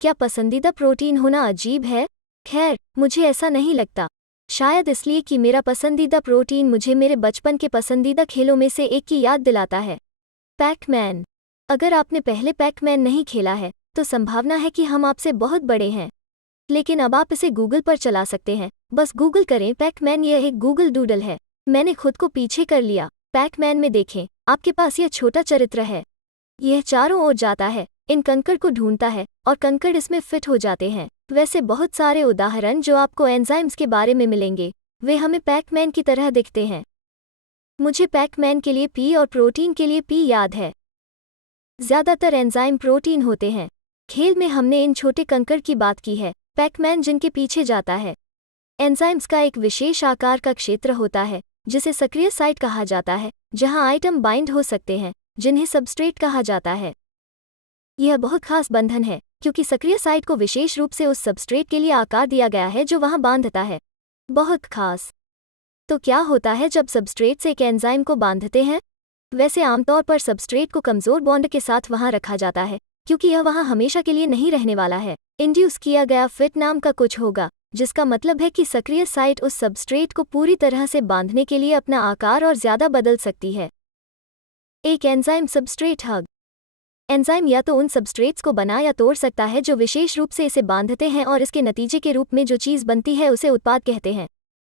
क्या पसंदीदा प्रोटीन होना अजीब है? खैर, मुझे ऐसा नहीं लगता। शायद इसलिए कि मेरा पसंदीदा प्रोटीन मुझे मेरे बचपन के पसंदीदा खेलों में से एक की याद दिलाता है, पैक-मैन। अगर आपने पहले पैक-मैन नहीं खेला है, तो संभावना है कि हम आपसे बहुत बड़े हैं। लेकिन अब आप इसे गूगल पर चला सकते हैं। बस गूगल करें पैक-मैन, यह एक गूगल डूडल है। मैंने खुद को पीछे कर लिया। पैक-मैन में देखें, आपके पास यह छोटा चरित्र है। यह चारों ओर जाता है, इन कंकड़ को ढूंढता है, और कंकड़ इसमें फिट हो जाते हैं। वैसे बहुत सारे उदाहरण जो आपको एंजाइम्स के बारे में मिलेंगे, वे हमें पैक-मैन की तरह दिखते हैं। मुझे पैक-मैन के लिए पी और प्रोटीन के लिए पी याद है। ज़्यादातर एंजाइम प्रोटीन होते हैं। खेल में हमने इन छोटे कंकड़ की बात की है, पैक-मैन जिनके पीछे जाता है। एंजाइम्स का एक विशेष आकार का क्षेत्र होता है, जिसे सक्रिय साइट कहा जाता है, जहां आइटम बाइंड हो सकते हैं, जिन्हें सबस्ट्रेट कहा जाता है। यह बहुत खास बंधन है, क्योंकि सक्रिय साइट को विशेष रूप से उस सबस्ट्रेट के लिए आकार दिया गया है जो वहां बांधता है। बहुत खास। तो क्या होता है जब सबस्ट्रेट्स एक एंजाइम को बांधते हैं? वैसे आमतौर पर सबस्ट्रेट को कमजोर बॉन्ड के साथ वहां रखा जाता है, क्योंकि यह वहां हमेशा के लिए नहीं रहने वाला है। इंड्यूस किया गया फिट नाम का कुछ होगा, जिसका मतलब है कि सक्रिय साइट उस सबस्ट्रेट को पूरी तरह से बांधने के लिए अपना आकार और ज्यादा बदल सकती है। एक एंजाइम सबस्ट्रेट हग। एंजाइम या तो उन सबस्ट्रेट्स को बना या तोड़ सकता है जो विशेष रूप से इसे बांधते हैं, और इसके नतीजे के रूप में जो चीज़ बनती है उसे उत्पाद कहते हैं।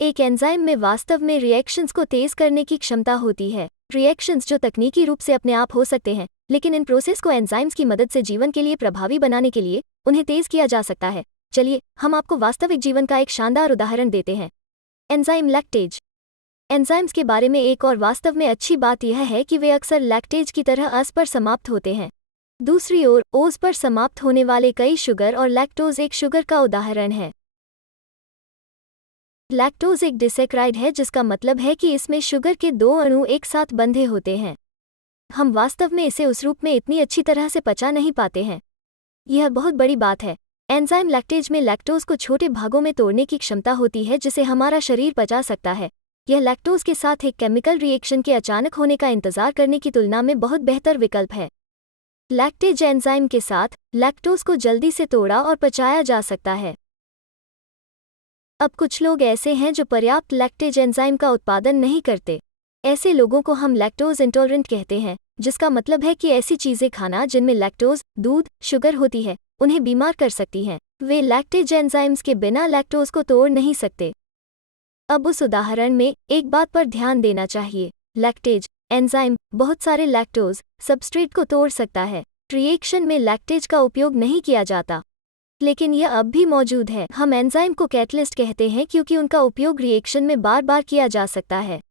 एक एंजाइम में वास्तव में रिएक्शंस को तेज करने की क्षमता होती है। रिएक्शंस जो तकनीकी रूप से अपने आप हो सकते हैं, लेकिन इन प्रोसेस को एंजाइम्स की मदद से जीवन के लिए प्रभावी बनाने के लिए उन्हें तेज किया जा सकता है। चलिए हम आपको वास्तविक जीवन का एक शानदार उदाहरण देते हैं। Enzyme lactase. एंजाइम्स के बारे में एक और वास्तव में अच्छी बात यह है कि वे अक्सर लैक्टेज की तरह अस पर समाप्त होते हैं। दूसरी ओर ओज पर समाप्त होने वाले कई शुगर, और लैक्टोज एक शुगर का उदाहरण है। लैक्टोज एक डिसैकराइड है, जिसका मतलब है कि इसमें शुगर के दो अणु एक साथ बंधे होते हैं। हम वास्तव में इसे उस रूप में इतनी अच्छी तरह से पचा नहीं पाते हैं। यह बहुत बड़ी बात है। एंजाइम लैक्टेज में लैक्टोज को छोटे भागों में तोड़ने की क्षमता होती है, जिसे हमारा शरीर पचा सकता है। यह लैक्टोज के साथ एक केमिकल रिएक्शन के अचानक होने का इंतजार करने की तुलना में बहुत बेहतर विकल्प है। लैक्टेज एंजाइम के साथ लैक्टोज को जल्दी से तोड़ा और पचाया जा सकता है। अब कुछ लोग ऐसे हैं जो पर्याप्त लैक्टेज एंजाइम का उत्पादन नहीं करते। ऐसे लोगों को हम लैक्टोज इंटॉलरेंट कहते हैं, जिसका मतलब है कि ऐसी चीज़ें खाना जिनमें लैक्टोज, दूध, शुगर होती है, उन्हें बीमार कर सकती हैं। वे लैक्टेज एंजाइम्स के बिना लैक्टोज को तोड़ नहीं सकते। अब उस उदाहरण में एक बात पर ध्यान देना चाहिए। लैक्टेज एंजाइम बहुत सारे लैक्टोज सबस्ट्रेट को तोड़ सकता है। रिएक्शन में लैक्टेज का उपयोग नहीं किया जाता, लेकिन यह अब भी मौजूद है। हम एंजाइम को कैटलिस्ट कहते हैं क्योंकि उनका उपयोग रिएक्शन में बार बार किया जा सकता है।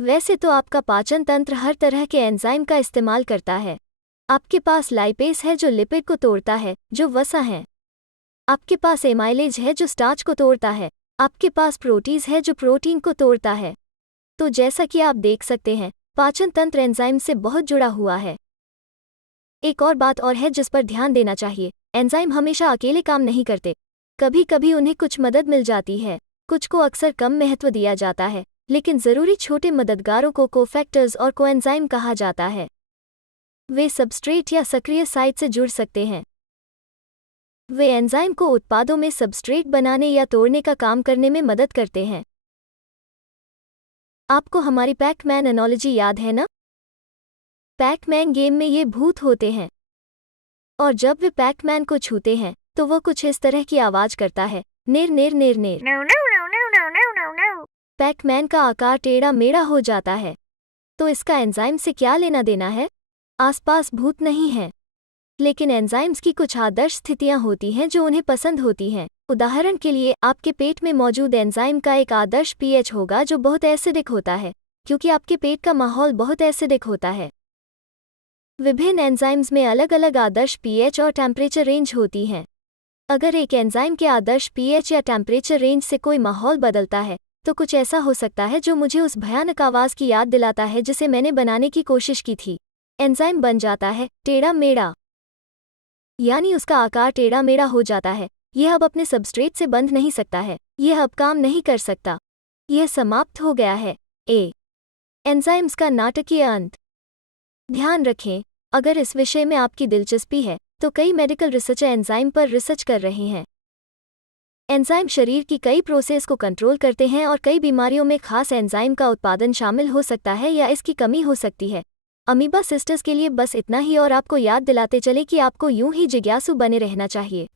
वैसे तो आपका पाचन तंत्र हर तरह के एंजाइम का इस्तेमाल करता है। आपके पास लाइपेज है जो लिपिड को तोड़ता है, जो वसा है। आपके पास एमाइलेज है जो स्टार्च को तोड़ता है। आपके पास प्रोटीज है जो प्रोटीन को तोड़ता है। तो जैसा कि आप देख सकते हैं, पाचन तंत्र एंजाइम से बहुत जुड़ा हुआ है। एक और बात और है जिस पर ध्यान देना चाहिए। एंजाइम हमेशा अकेले काम नहीं करते। कभी कभी उन्हें कुछ मदद मिल जाती है। कुछ को अक्सर कम महत्व दिया जाता है, लेकिन ज़रूरी छोटे मददगारों को कोफैक्टर्स और कोएंजाइम कहा जाता है। वे सबस्ट्रेट या सक्रिय साइट से जुड़ सकते हैं। वे एंजाइम को उत्पादों में सबस्ट्रेट बनाने या तोड़ने का काम करने में मदद करते हैं। आपको हमारी पैक-मैन एनालॉजी याद है ना? पैक-मैन गेम में ये भूत होते हैं, और जब वे पैक-मैन को छूते हैं तो वो कुछ इस तरह की आवाज करता है, नेर नेर नेर नेर। पैक-मैन का आकार टेढ़ा मेढ़ा हो जाता है। तो इसका एंजाइम से क्या लेना देना है? आसपास भूत नहीं है, लेकिन एंजाइम्स की कुछ आदर्श स्थितियां होती हैं जो उन्हें पसंद होती हैं। उदाहरण के लिए, आपके पेट में मौजूद एंजाइम का एक आदर्श पीएच होगा जो बहुत एसिडिक होता है, क्योंकि आपके पेट का माहौल बहुत एसिडिक होता है। विभिन्न एंजाइम्स में अलग अलग आदर्श पीएच और टेम्परेचर रेंज होती हैं। अगर एक एंजाइम के आदर्श पीएच या टेम्परेचर रेंज से कोई माहौल बदलता है, तो कुछ ऐसा हो सकता है जो मुझे उस भयानक आवाज़ की याद दिलाता है जिसे मैंने बनाने की कोशिश की थी। एंजाइम बन जाता है टेढ़ा मेढ़ा, यानी उसका आकार टेढ़ा मेढ़ा हो जाता है। यह अब अपने सबस्ट्रेट से बंध नहीं सकता है। यह अब काम नहीं कर सकता। यह समाप्त हो गया है। एंजाइम्स का नाटकीय अंत। ध्यान रखें, अगर इस विषय में आपकी दिलचस्पी है तो कई मेडिकल रिसर्चर एंजाइम पर रिसर्च कर रहे हैं। एंजाइम शरीर की कई प्रोसेस को कंट्रोल करते हैं और कई बीमारियों में खास एंजाइम का उत्पादन शामिल हो सकता है या इसकी कमी हो सकती है। अमीबा सिस्टर्स के लिए बस इतना ही और आपको याद दिलाते चले कि आपको यूं ही जिज्ञासु बने रहना चाहिए।